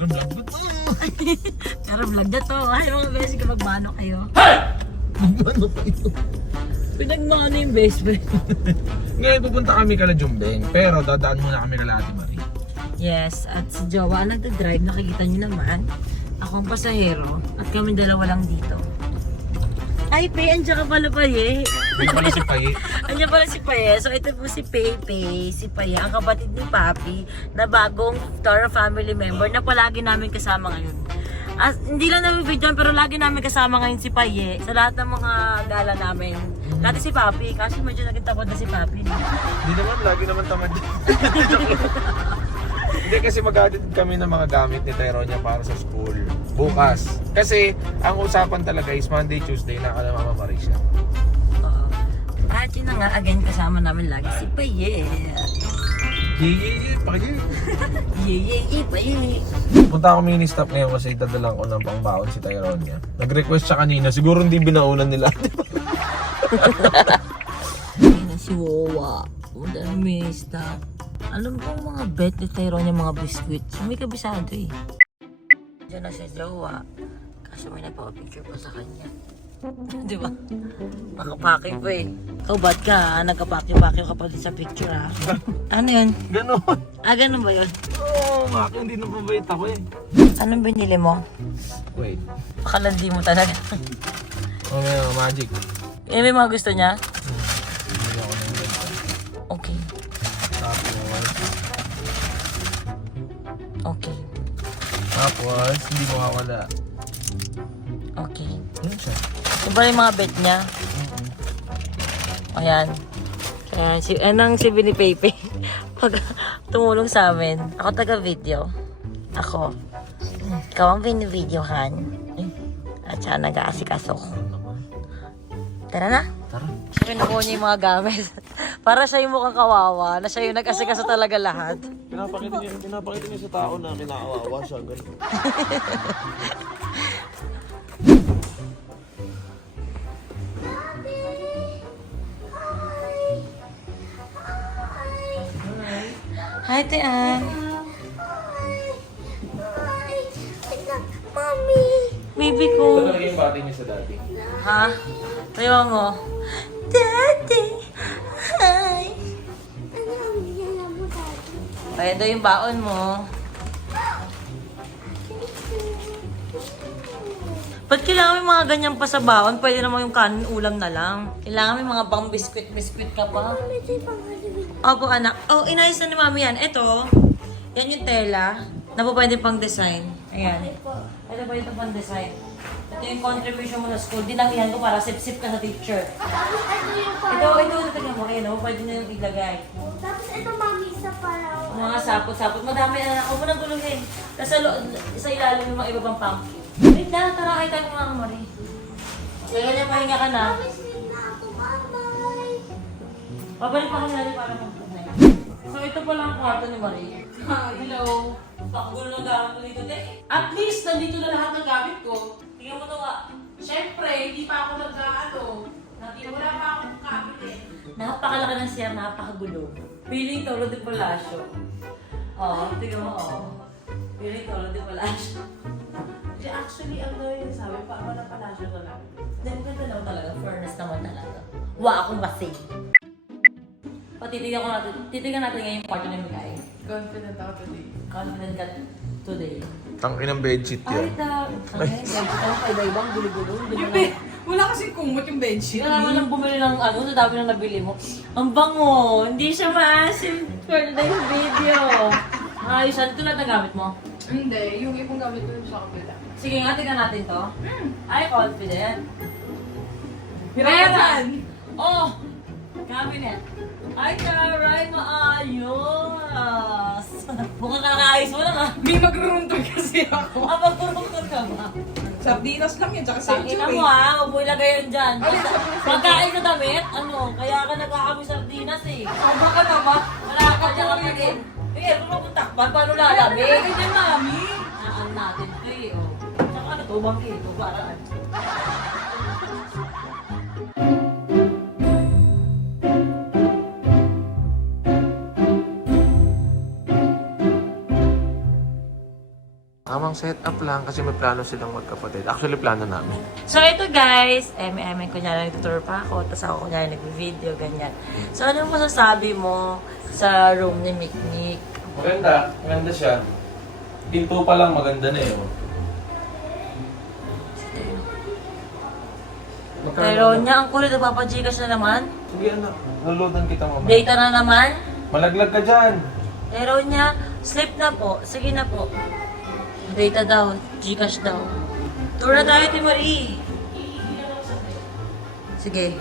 Pero vlog ko to. Pero vlog na to. Ay, mga beses ka magmano kayo. Ano pa ito? Pinagmano yung best friend. Ngayon pupunta kami kala Jumbeng, pero dadaan muna kami kala Ate Marie. Yes, at si Jowa ang nagdadrive, nakikita nyo naman. Ako ang pasahero, at kami dalawa lang dito. Ay, Pei, andyan ka pala Paye. Hindi pala si Paye. Andyan pala si Paye. So, ito po si Pei, si Paye, ang kapatid ni Papi, na bagong Tara family member na palagi namin kasama ngayon. Hindi lang namin video, pero lagi namin kasama ngayon si Paye sa lahat ng mga gala namin. Dati si Papi, kasi medyo naging tapos na si Papi. Hindi naman, lagi naman tamad. Hindi kasi mag-audit kami ng mga gamit ni Tyronia para sa school bukas. Kasi ang usapan talaga is Monday, Tuesday na kala Mama Marisha. Oo. At yun na nga, again, kasama namin lagi si Paye. Paye. Paye. Punta ako mini-stop ngayon kasi dadalang ko ng pangbaon si Tyronia. Nag-request siya kanina, siguro hindi binaunan nila. Ayun na si Wawa. Wala na may stop. Alam ko mga bet ni Tyronia mga biscuits. May kabisado eh. Diyan na si Jowa. Kasi may nagpapapicture pa sa kanya. Di ba? Nakapake pa eh. Ikaw ba't ka? Nagkapake-pake ka pa din sa picture ha? Ano yun? Ganon. Ganun ba yun? Oo, Maki, hindi na mabait ako eh. Anong binili mo? Wait. Pakalandi mo talaga. Magic. May mga gusto niya? Hindi ako ng ganito. Okay. Okay. Tapos, hindi mawawala. Okay. Yun siya. Ito ba yung mga bet niya? Ayan. Kaya si Bini Pepe. Pag tumulong sa amin. Ako taga-video. Ako. Ikaw ang binivideohan. At siya nag-aasikaso. Tara na. Tara. Pinukuha niya yung mga gamit. Para siya yung mukhang kawawa. Na siya yung nag-asikaso talaga lahat. Pinapakita niya sa tao na kinaawawa siya. Ganun. Hi, Tian. Mommy! Baby ko. Ito talaga yung bati niya sa dati. Ha? Tayo mo. Daddy! Hi! Ano ang biyaya mo dati? Kaya daw yung baon mo. Ba't kailangan may mga ganyan pa sa baon? Pwede naman yung kanin ulam na lang. Kailangan may mga pang biskwit ka pa. Medyo pangalawin. Opo, anak. Oh, inayos na ni mami yan. Ito, yan yung tela na po pwede pang design. Ayan. Ito pwede pang design. Ito yung contribution mo sa school. Dinangyan ko para sip-sip ka sa teacher. Tapos ito yung Ito tingnan mo. Ayan, pwede na yung ilagay. Tapos ito mami sa parang... Mga sapot-sapot. Madami na. Huwag mo nang guluhin. Kasi sa ilalim yung mga iba pang pumpkin. Wait na, tara kayo tayo mga Marie. Kaya niya pahinga ka na. Mami, sleep na ako, mamay! Babalik pa kami natin para mag-tunay. So ito pala ang kwarto ni Marie. Hello. Pakulo ng gamit ko dito. At least, nandito na lahat ng gamit ko. Tingnan mo ito nga. Siyempre, hindi pa ako wala pa akong gamit eh. Napakalaki ng siya, napakagulo. Feeling Tolo de Palacio. Oo, tingnan mo, oo. Feeling Tolo de Palacio. Actually, ang gawin yun sabi, wala pala siya ko lang. Then, ganda naman talaga. Furnace naman talaga. Wa akong kasi. Titignan natin ngayon yung kwarto ni Mikay. Confident ako today. Confident ka today. Tangin ng bedsheet Ay, yan. ibang gulo-gulo. Wala kasing kumot yung bedsheet. Wala naman lang bumili ng sa dami ng nabili mo. Ang bango! Hindi siya maasim for today's video. Ayos, ito lahat na gamit mo. Hindi, yung ibang gamit ko yung sa kabila. Sige nga, tingnan natin to. Ay, confident. Meron! Oh! Cabinet. Ay, Karay, maayos! Mukhang kakaayos mo lang ah. May mag-room-tour kasi ako. Magpurukot ka ba? Sardinas lang yun, tsaka Sakina mo ha, huwag mo ilagay yun dyan. Pagkain sa damit, kaya ka nagkakamoy sardinas eh. Sobra ka na ba? Wala ka dyan kapagin. Eh, kung mapuntakpan, paano lalami? Ay, dyan mami. Naan natin ito eh, oh. Tsaka ano to, bangkit ito, paraan. Tamang setup lang kasi may plano silang magkapatid. Actually, plano namin. So ito guys, kunyari nagtutour pa ako, tapos ako kunyari nag-video, ganyan. So ano masasabi mo sa room ni Mikmik? Maganda. Maganda siya. Pinto pa lang maganda na eh. Oh. Pero niya, ang kulit, nagpapajikas na naman. Sige anak, naloadan kita mamaya. Data na naman. Malaglag ka dyan. Pero niya, sleep na po. Sige na po. Data daw. Gcash daw. Tour na tayo, Timori. Sige.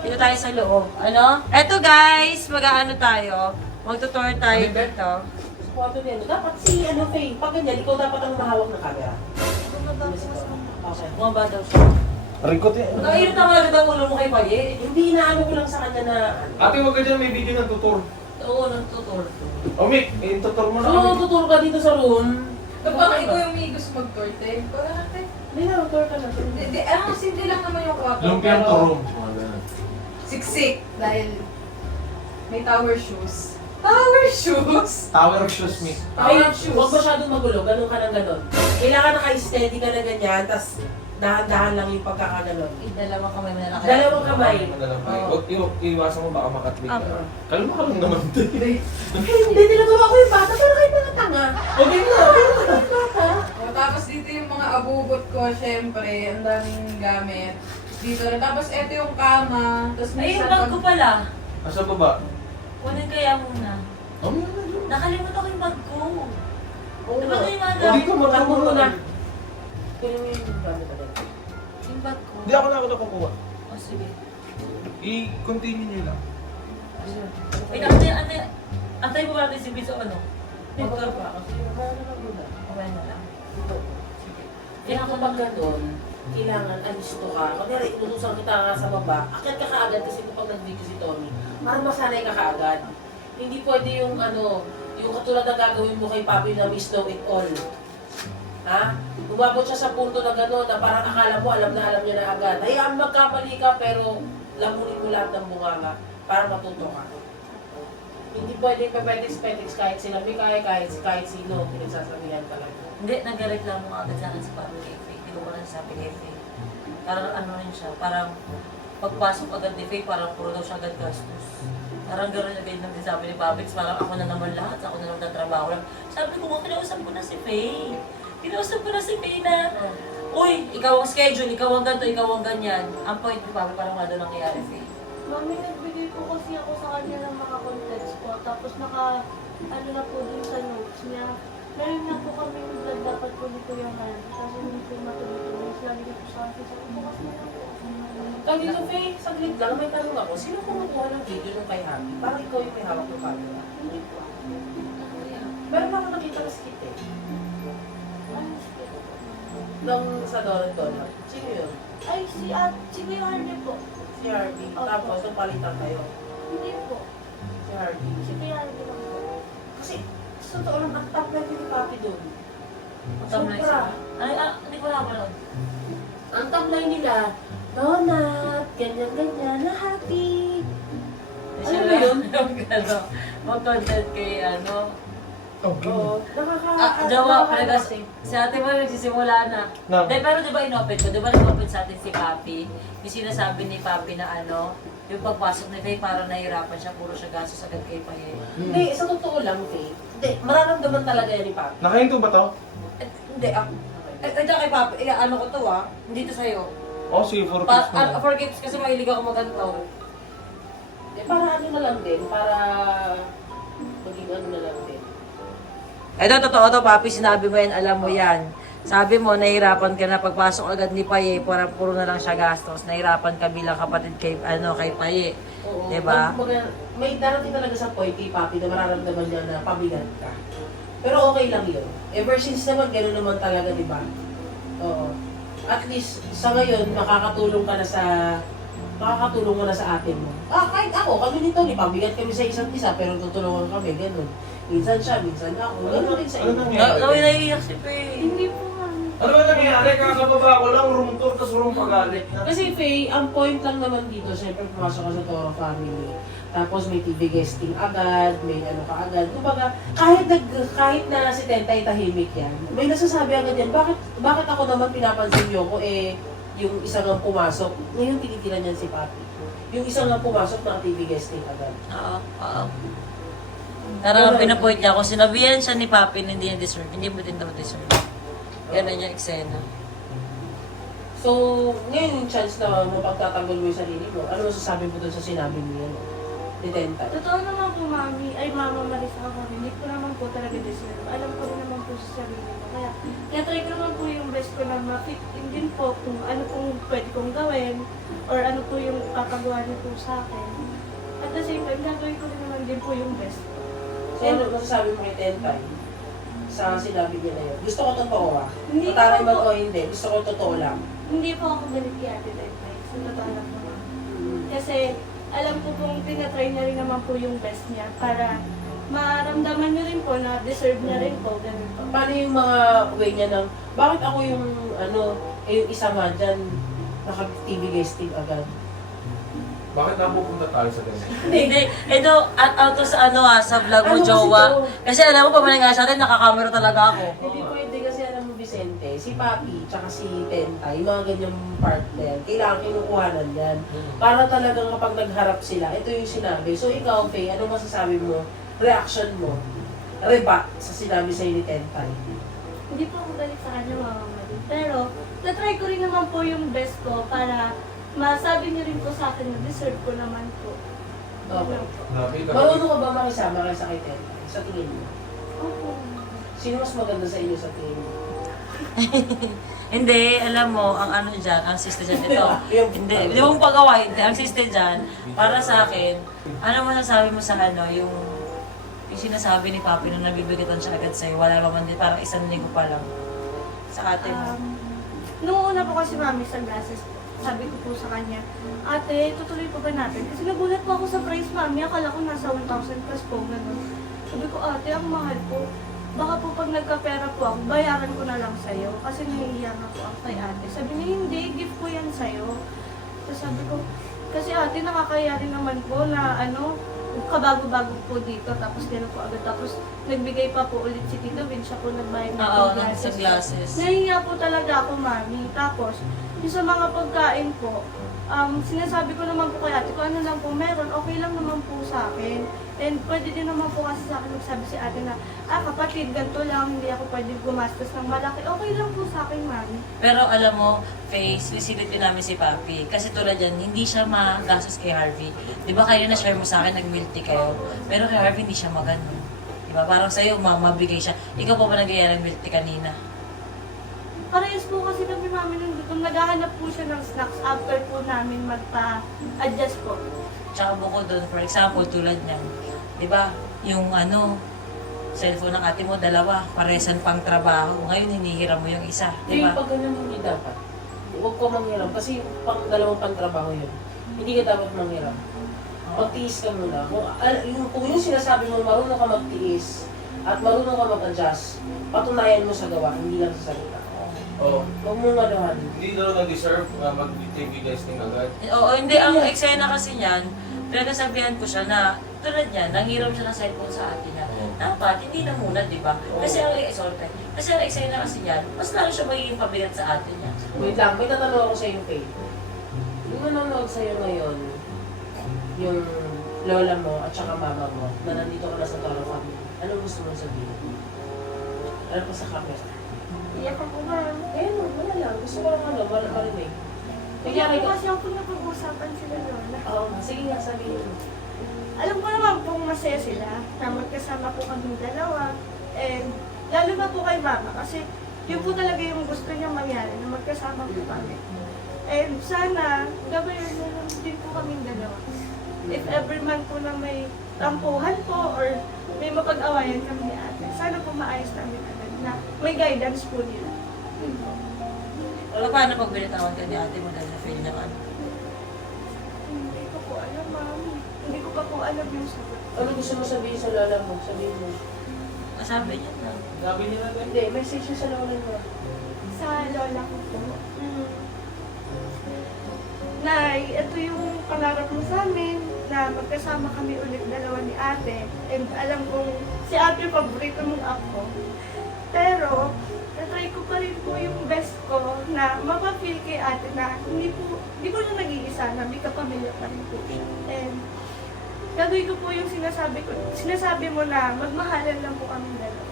Dito tayo sa loob. Ano? Eto guys, mag-ano tayo. Magtutour tayo dito. Kwarto niya, dapat si Faye, pag ganyan, ikaw dapat ang mahawak ng camera. Okay. Bumaba daw siya. Rikot eh. Nakairot naman agad ang ulo mo kay Paye. Hindi inaano ko lang sa kanya na... Ate, wag ka dyan. May video ng tutor. Oo, nagtutour. Oh, Mick, tutor mo na So, kami. tuturo ka dito sa room. Kapag ikaw yung may gusto mag-torte, bakit? Hindi na, tour ka na. Hindi, simple lang naman yung kwarto. Lumpiang pero turong. Mga ganun. Siksik, dahil may tower shoes. Tower shoes? Tower of shoes, Mick. Ay, Tower shoes. huwag masyadong magulo, ganun ka ng ganun. Kailangan naka-steady ka na ganyan, tas dahan-dahan lang yung pagkakaganon. Dalawang kamay mo na lang. Dalawang kamay. Huwag iwasan mo baka makatwig ka. Apo. Kalma ka lang naman. Hindi, tinaturo ako yung bata, pero kayo mga tanga. Okay na, pero kayo bata. O, tapos dito yung mga abubot ko, syempre, ang daming gamit. Dito rin. Tapos eto yung kama. Tapos Ay, yung isa bag ko pala. Asa baba? Kunin kaya muna. Oh, yan na dyan. Nakalimutan ko yung bag ko. Oo Diba nga. ito yung mga Oh, dito gamit? Bag mo mo muna. Kunin mo yung gamit na ganun. Yung bag ko. Hindi ako nakukuha. O, sige. I-continue nyo lang. Wait, antay mo ba natin si Biso ano? Motor pa ako. Okay na lang. Kaya kapag ganun, kailangan alisto ka. Kunyari, inutusan kita ka sa baba, akyat ka kaagad kasi kapag nag-video si Tommy, parang masanay ka kaagad. Hindi pwede yung yung katulad na gagawin mo kay Papi na Miss Know It All. Ha? Umabot siya sa punto na gano'n na parang akala mo alam niya na agad. Hayaan magkamali ka pero lamunin mo lahat ng bunganga para matuto ka. Hindi pwede pa-petics kahit sila may kahit sino, pinagsasabihan talaga. Hindi, nagreklamo nga agad sa akin si Pablo kay Faye. Hindi ko pa lang sabi kay Faye. Parang ano rin siya, parang pagpasok agad ni Faye, parang puro daw siya agad gastos. Parang gano'n na din naman sabi ni Babix, parang ako na naman lahat, ako na lang tatrabaho lang. Sabi ko nga, kinausap ko na si Faye. Kinausap ko na si Faye na, uy, ikaw ang schedule, ikaw ang ganito, ikaw ang ganyan. Ang point ni Pabi, parang wala doon nangyayari, Faye. Mami, nagbigay ko kasi ako sa kanya ng mga contacts ko. Tapos ano na po dun sa notes niya. Meron na po kami yung vlog dapat po ni Kuya Han. Kasi hindi po matuloy-tuloy. Lagi na po sa akin. Sabi ko kasi na po. Kaya dito, Faye, saglit lang, may tanong ako. Sino kumukuha ng video nung kay Happy? Parang ikaw yung may hawak ng camera. Hindi po. Meron ako nakita na skit eh. Ano siya? Nung sa Donut. Sino yun? Ay, si Kuya Han niya po. Si Harvey. Tapos, nung palitan kayo. Hindi po. Si Harvey. Si Kuya Han niya lang po. Kasi, sa totoo lang, ang top na ni Papi doon. Timeline Sobra. sila. Ay, hindi ko lang pala. Ang timeline nila, Donut, ganyan-ganyan, na happy. Ano ba yun? Mag-content kay ano. Oo, Jawa, nakaka- si ate mo nagsisimula na. No. Pero di ba in-open ko? Di ba nag-open sa atin si Papi? Yung sinasabi ni Papi na ano, yung pagpasok ni Faye parang nahihirapan siya, puro siya gastos agad kay Paye. Hindi, sa totoo lang, Faye. Hindi, mararamdaman talaga yan ni Papi. Nakahinto ba to? Hindi, ito kay Papi, ano ko to hindi to sa'yo. Oh, sige, for kids na. For gifts kasi mahilig ako maganto. Para ano na lang din, para maging ano na lang din. Ito, totoo to, Papi, sinabi mo yan, alam mo yan. Sabi mo, nahihirapan ka na pagpasok agad ni Paye, parang puro na lang siya gastos. Nahihirapan ka bilang kapatid kay Paye. Oo. Diba? May darating talaga sa point kay Papi na mararamdaman niya na pabigat ka. Pero okay lang yun. Ever since naman, gano'n naman talaga, di ba? Oo. At least, sa ngayon, makakatulong ka na sa atin mo. Kahit ako, kami nito, pabigat kami sa isa't isa, pero tutulungan kami, gano'n. Minsan siya, minsan ako. Gano'n din sa Ano inyo. nangyari? Nawin naiiyak si Faye. Hindi po, Mami. Ano ba nangyayari? Kakababa ko lang, room tour, tapos room pagalit na. Kasi Faye, ang point lang naman dito, syempre pumasok ka sa Toro family. Tapos may TV guesting agad, may ano ka agad. Kumbaga, kahit na si Tentay tahimik yan, may nasasabi agad yan, bakit ako naman pinapansin niyo ko yung isa nga pumasok, ngayon tinitilan niyan si Papi. Yung isa nga pumasok, naka-TV guesting agad. Oo. Parang pinapoint niya, kung sinabihan siya ni Papi na hindi niya deserve, hindi mo din daw deserve. Ganun yung eksena. So, ngayon yung chance na mapagtatanggol mo yung sarili mo, ano masasabi mo dun sa sinabi mo yan? Ni Tentay. Totoo naman po, Mama Marisa ako. Hindi ko naman po talaga deserve. Alam ko rin naman po sa sarili ko. Kaya, try ko naman po yung best ko na ma-fit in din po kung ano pong pwede kong gawin or ano po yung papagawa niyo po sa akin. At the same time, gagawin ko rin naman din po yung best ko. So, ano masasabi mo kay Tentay? Sa sinabi niya na yun. Gusto ko totoo Hindi Mataray ko man po- o hindi. Gusto ko totoo lang. Hindi po ako galit kay Ate Tentay. Sa totoo lang naman. Kasi, alam ko pong tinatry niya rin naman po yung best niya para maramdaman niyo rin po na deserve niya rin po. Ganun po. Paano yung mga way niya ng, bakit ako yung, yung isa nga dyan, naka-TV guesting agad? Bakit napupunta tayo sa ganyan? Hindi. Ito, out to sa sa vlog mo, Ano kasi Jowa. to? Kasi alam mo, pag nga sa atin, nakakamera talaga ako. Hindi pwede kasi alam mo, Vicente, si Papi, tsaka si Tentay, yung mga ganyang partner, kailangan kinukuhanan yan. Para talagang kapag nagharap sila, ito yung sinabi. So ikaw, Faye, ano masasabi mo? Reaction mo? Rebat sa sinabi sa'yo ni Tentay? Hindi po ako galit sa kanya, Mama Mali. Pero, natry ko rin naman po yung best ko para masabi niyo rin po sa akin na deserve ko naman po. Okay. Nakita ko. Marunong ka ba makisama kaysa kay Tentay? Sa tingin mo? Opo. Sino mas maganda sa inyo sa tingin mo? Hindi, alam mo, ang ano dyan, ang sister dyan, ito. Yung- Hindi, di mo pagawa, hindi. Ang sister dyan, para sa akin, ano masasabi mo sa yung sinasabi ni Papi na nabibigatan siya agad sa'yo, wala pa man din, parang isang linggo pa lang. Sa atin mo. Noong una po kasi mami sa glasses, sabi ko po sa kanya, ate, tutuloy pa ba natin? Kasi nagulat po ako sa price, mami. Akala ko nasa 1,000 plus po, gano'n. Sabi ko, ate, ang mahal po. Baka po pag nagkapera po ako, bayaran ko na lang sa'yo. Kasi nahihiya na po ako kay ate. Sabi niya, hindi, gift ko yan sa'yo. Tapos sabi ko, kasi ate, nakakaya rin naman po na kabago-bago po dito. Tapos gano'n po agad. Tapos nagbigay pa po ulit si Tito Vin. Siya po nagbayad ng Oo, glasses. sa glasses. Nahihiya po talaga ako, mami. Tapos, yung sa mga pagkain po, sinasabi ko naman po kay ate, kung ano lang po meron, okay lang naman po sa akin. And pwede din naman po kasi sa akin magsabi si ate na, kapatid, ganito lang, hindi ako pwede gumastos ng malaki. Okay lang po sa akin, mami. Pero alam mo, Face, visited din namin si Papi. Kasi tulad yan, hindi siya magastos kay Harvey. Di ba kayo na-share mo sa akin, nag-milk tea kayo? Pero kay Harvey, hindi siya magano. Di ba? Parang sa'yo, mabigay siya. Ikaw pa ba nag-iaya ng milk tea kanina? Parehas po kasi kami, mami, nung gutom. Naghahanap po siya ng snacks after po namin magpa-adjust po. Tsaka bukod doon, for example, tulad niyan, di ba, yung cellphone ng ate mo, dalawa, paresan pang trabaho. Ngayon, hinihiram mo yung isa, di Yung ba? pag ganun hindi dapat. Huwag ko manghiram kasi pang dalawang pang-trabaho yun. Hindi ka dapat manghiram. Magtiis ka muna. Kung yung sinasabi mo marunong ka magtiis at marunong ka mag-adjust, patunayan mo sa gawa, hindi lang sa salita. Oo. Huwag mong anuhan. Hindi daw na-deserve mag-TV guesting agad. Oo, hindi. Ang eksena kasi niyan, pinagkasabihan ko siya na, tulad niya, nanghiram siya ng cellphone sa atin niya. Dapat, hindi na muna, di ba? Kasi ang eksena kasi niyan, mas lalo siya magiging pabigat sa atin niya. Wait lang, may tatanong ako sa iyo, Faye. Yung nanonood sa'yo ngayon, yung lola mo at saka mama mo, na nandito ka na sa Toro family, ano gusto mong sabihin? Ano pa sa camera? Iyak ako, ma'am. Wala lang. Gusto ko lang wala marinig. Iyak ako kasi ako napag-usapan sila noon. Oo, sige nga, sabihin mo. Alam ko naman pong masaya sila na magkasama po kami dalawa. And lalo na po kay mama kasi yun po talaga yung gusto niya mangyari na magkasama po kami. And sana gawin na lang din po kaming dalawa. If ever man po na may tampuhan po or may mapag-awayan kami ni ate, sana po maayos namin agad na may guidance po nila. Yun po. Wala paano pag binitawan ka ni ate mo dahil na-feel niya ka? Hindi ko po alam, mami. Hindi ko pa po alam yung sagot. Ano gusto mo sabihin sa lola mo? Sabihin mo. Nasabi niya na. Sabi niya na din. Hindi, message siya sa lola mo. Sa lola ko po. Nay, ito yung pangarap mo sa amin na magkasama kami ulit dalawa ni ate. And alam kong si ate paborito mong ako. Pero, natry ko pa rin po yung best ko na mapapil kay ate na hindi ko na nag-iisa na may kapamilya pa rin po siya. And gagawin ko po yung sinasabi mo na magmahalan lang po kami dalawa.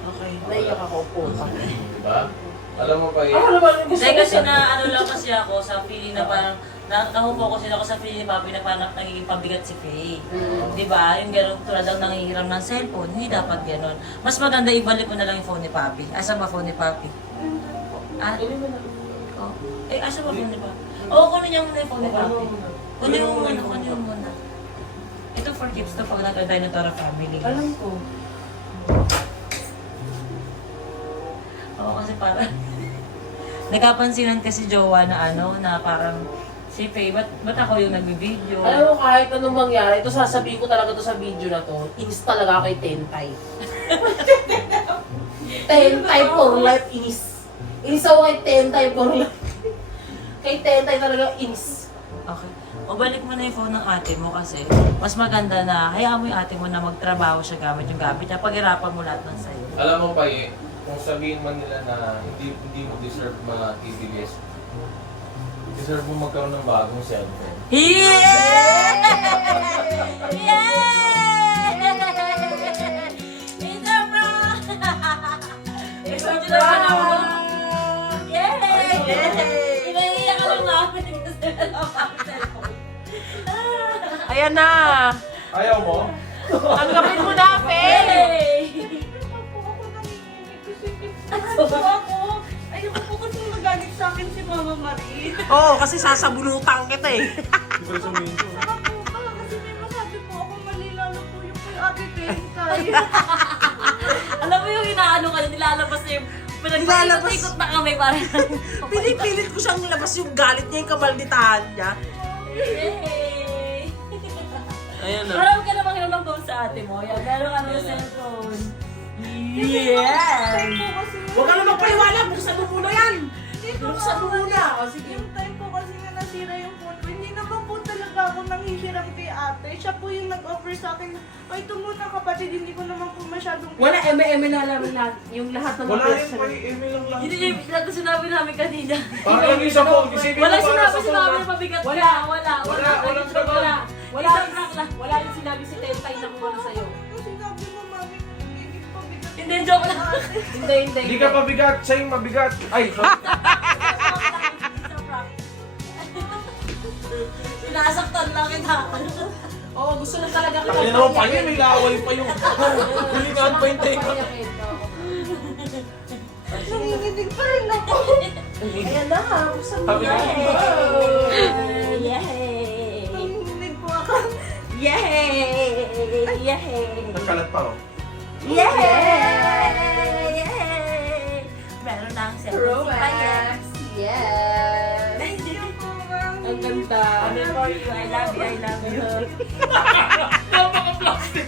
Okay, naiyak ako po. Diba? Alam mo pa Ano naman yung gusto Dahil ko kasi sa... na ano lang kasi ako sa feeling na parang nahupo kasi ako sa feeling ni Papi na parang nagiging pabigat si Faye. Di ba? Yung gano'n tulad lang nangihiram ng cellphone, hindi dapat gano'n. Mas maganda ibalik mo na lang yung phone ni Papi. Asa ba phone ni Papi? Ah? Oh. Eh, asa ba phone ni Papi? Oo, kunin niya muna yung phone ni Papi. Kunin mo muna. Ito for tips to pag nag-Dinotaur family. Alam ko. Oo, kasi parang nagkapansinan kasi jowa na ano, na parang si Faye, ba't ako yung nagbi-video? Alam mo, kahit anong mangyari, ito sasabihin ko talaga to sa video na to, inis talaga kay Tentay. Tentay for life, inis. Inis ako kay Tentay for life. Kay Tentay talaga, inis. Okay. O balik mo na yung phone ng ate mo kasi mas maganda na hayaan mo yung ate mo na magtrabaho siya gamit yung gamit niya. Paghirapan mo lahat ng sayo. Alam mo pa kung sabihin man nila na hindi mo deserve ma-TBS, deserve mo magkaroon ng bagong cellphone. Yeah! Yeah! It's a prank! It's a prank! Yay! Inaiiyak ka lang namin kasi wala akong cellphone. Ayan na! Ayaw mo? Tanggapin mo na, Faye! Yay! Ayoko ako. Ayoko po kasi magalit sa akin si Mama Marie. Oo, kasi sasabunutan kita eh. Saka po ba, kasi may masabi po ako mali lalo po yung kay Ate Tentay. Alam mo yung inaano ka, nilalabas na yung pinagpaikot-ikot na kami parang Pinipilit ko siyang labas yung galit niya, yung kamalditahan niya. yay! Ayan na. Parang ka namang hiram ng phone sa ate mo. Yan, meron ka ng cellphone. Tentay Yeah! po kasi. Huwag ka naman paliwala, buksan mo muna yan! Buksan mo muna! O sige. Yung time po kasi nga nasira yung phone ko, hindi naman po talaga ako nanghihiram kay ate. Siya po yung nag-offer sa akin, ay ito muna kapatid, hindi ko naman po masyadong... Wala, eme-eme na alam lahat. Yung lahat ng Wala mga rin pa email lang lang. Hindi yung ito sinabi namin kanina. Parang lang yung sa phone. Isipin mo Wala para sinabi sa sinabi phone. na pabigat Wala. ka. Wala. Walang gano'n. Wala Isang crack lang. wala rin sinabi si Tentay na kung ano sa'yo. Kasi sabi mo, mami, hindi ko pabigat. Hindi, joke lang. Hindi, hindi. Hindi ka pabigat, siya yung mabigat. Ay, Sinasaktan lang kita. Oo, gusto lang talaga kita. Kaya naman pa yun, may laway pa yung hulingan pa yung tenga. Nanginginig pa rin ako. Ayan na, buksan mo Sabi na. ko, Yay! Nanginginig po ako. Yay! Yay! nagkalat pa oh. Yay! Yay! Meron na ang cellphone si Payet. Yes! Thank you po, mami. Ang ganda. Ano for you? I love you, I love you. Napaka-plastic.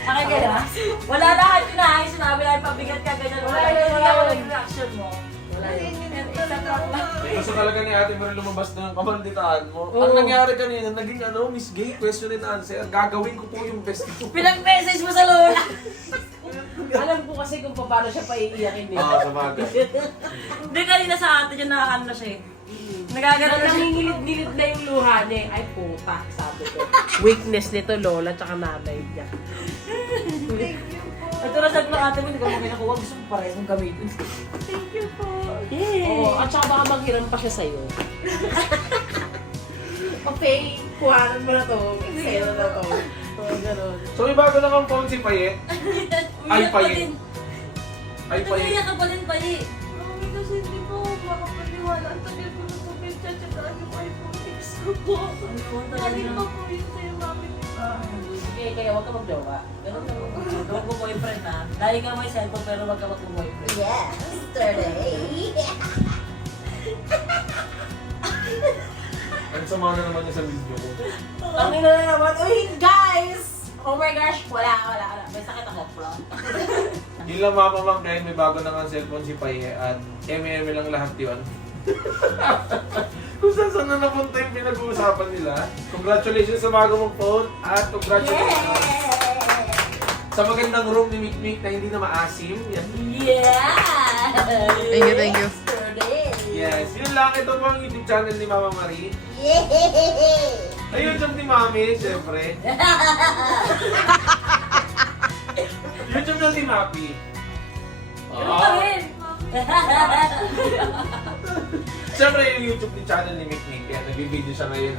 Nakagala? Wala lahat yun na. Sinabi lang pabigat ka ganyan. Wala ako naging reaction mo. Nanginginig pa rin ako, mami. Gusto talaga ni Ate Mary lumabas na ng kamanditaan mo. Ang nangyari kanina, naging Miss Gay, question and answer. Gagawin ko po yung best ko. Pinag-message mo sa lola. Alam ko kasi kung paano siya paiiyakin eh. Sa bagay. Hindi kanina sa atin yung nakakano na siya eh. Nagagano na siya. Nangingilid-gilid na yung luha niya eh. Ay puta, sabi ko. Weakness nito, lola, tsaka nanay niya. Thank you po. Ito na sabi ng ate mo, hindi ko mo ginakuha. Gusto mo parehas mong gamitin. Thank you po. Oo, at saka baka maghiram pa siya sa'yo. Okay, kuhanan mo na to. Sa'yo na to. Oo, ganun. So may bago na kang phone si Payet. Ay, Umiyak pa Payet. din. Ay, Payet. Umiyak ka pa din, Payet. Mami, kasi hindi po ako makapaniwala. Ang tagal ko na po pinagtsatsagaan yung iPhone 6 ko po. Galing pa po yun sa'yo, mami, di ba? Okay, kaya huwag ka mag-jowa. Ganun lang. Huwag mo boyfriend ha. Lagi ka may cellphone pero huwag ka mag-boyfriend. Yesterday. Ang sama na naman niya sa video ko. Tangin na naman. Uy, guys! Oh my gosh, wala. May sakit ako. Yun lang mga pamangkin, may bago na nga cellphone si Paye at eme lang lahat yun. Kung saan na napunta yung pinag-uusapan nila. Congratulations sa bago mong phone at congratulations sa magandang room ni Mikmik na hindi na maasim. Yan. Yeah! Thank you. Yes, yun lang. Ito po ang YouTube channel ni Mama Marie. Yeah! Ay, YouTube ni Mami, siyempre. YouTube na si Mapi. Siyempre yung YouTube ni channel ni Mikmik. Yan, nag-video siya ngayon.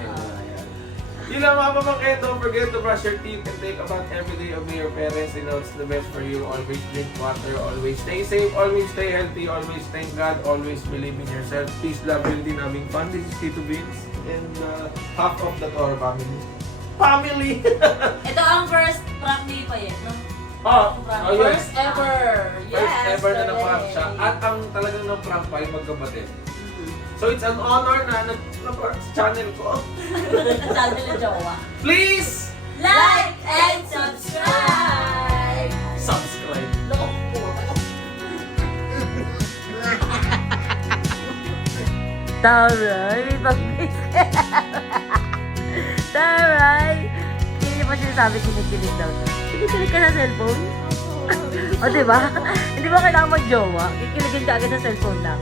Yun lang mga pamangkin, don't forget to brush your teeth and take a bath every day. Obey your parents, they know it's the best for you. Always drink water, always stay safe, always stay healthy, always thank God, always believe in yourself. Peace, love, unity, and having fun. This is Tito Vince and half of the Toro family. Family! Ito ang first prank ni Payet, no? Oh, yes. First ever! First ever na na-prank siya. At ang talagang na-prank pa yung magkapatid. So it's an honor na na-prank sa channel ko. Sabi na jowa. Please! Like and subscribe! Subscribe. Taray, may pag-miss ka. Taray! Hindi pa sinasabi kinikilig daw siya. Kinikilig ka sa cellphone? O diba? Hindi ba kailangan mag-jowa? Kikiligin ka agad sa cellphone lang.